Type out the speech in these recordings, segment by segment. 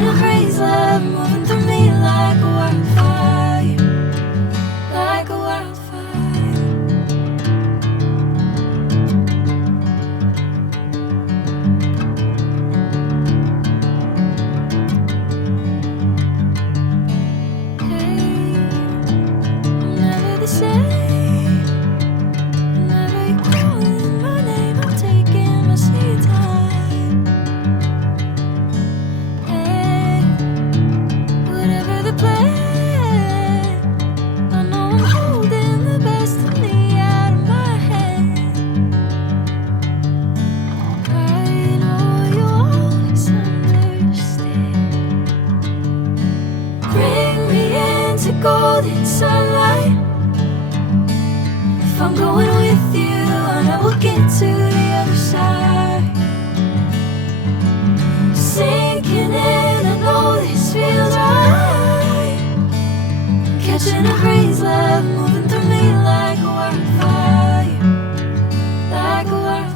Catching a breeze, love moving through me like a wildfire, like a wildfire. Hey, I'm never the same. Whenever you're calling my name, I'm taking my sweet time. Hey, whatever the plan, I know I'm holding the best of me out of my hand. I know you always understand. Bring me into golden sunlight. If I'm going with you, I know we'll get to the other side. Sinking in, I know this feels right. Catching a breeze, love moving through me like a wildfire, like a wildfire.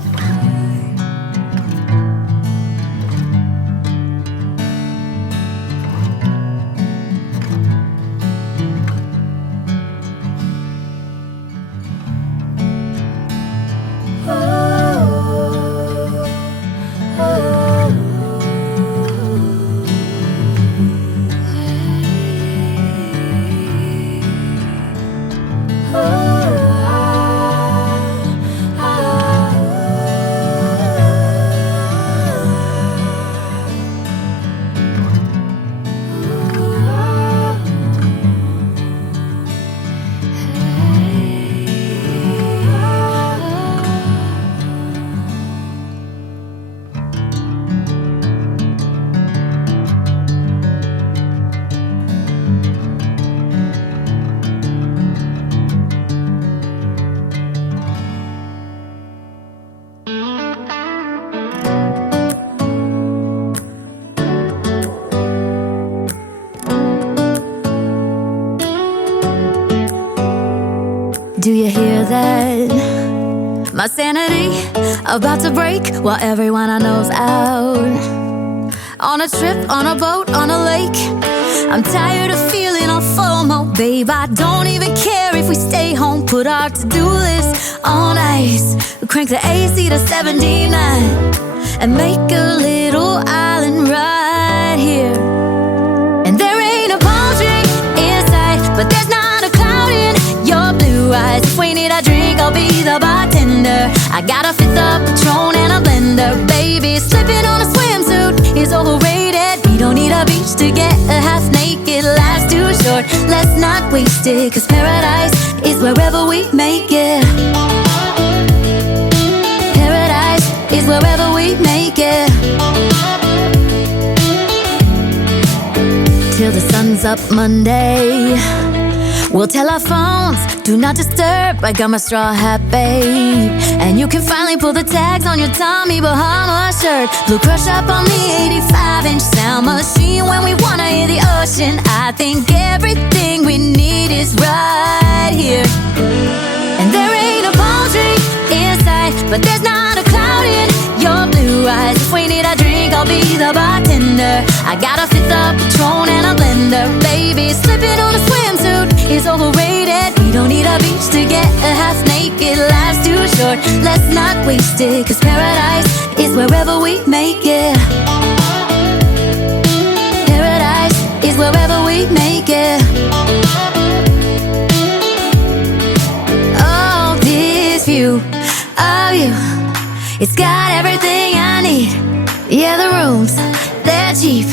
Do you hear that? My sanity about to break while everyone I know's out. On a trip, on a boat, on a lake. I'm tired of feeling all FOMO, babe. I don't even care if we stay home. Put our to-do list on ice. We crank the AC to 79 and make a little island right here. And there ain't a palm tree in sight, but there's not a cloud in your blue eyes. If we need a drink, I'll be the bartender. I got a fifth of Patron and a blender. Baby, slipping on a swimsuit is overrated. We don't need a beach to get a half naked. Life's too short, let's not waste it. Cause paradise is wherever we make it. Paradise is wherever we make it. Till the sun's up Monday, we'll tell our phones, do not disturb. I got my straw hat, babe. And you can finally pull the tags on your Tommy Bahama shirt. Blue crush up on the 85-inch sound machine. When we wanna hear the ocean, I think everything we need is right here. And there ain't a palm tree in sight, but there's not a cloud in your blue eyes. If we need a drink, I'll be the bartender. I got a fifth of Patron and a blender. Baby, slipping on a swimsuit is overrated. We don't need a beach to get a half naked. Life's too short, let's not waste it. Cause paradise is wherever we make it. Paradise is wherever we make it. Oh, this view of you, it's got everything I need. Yeah, the rooms, they're cheap.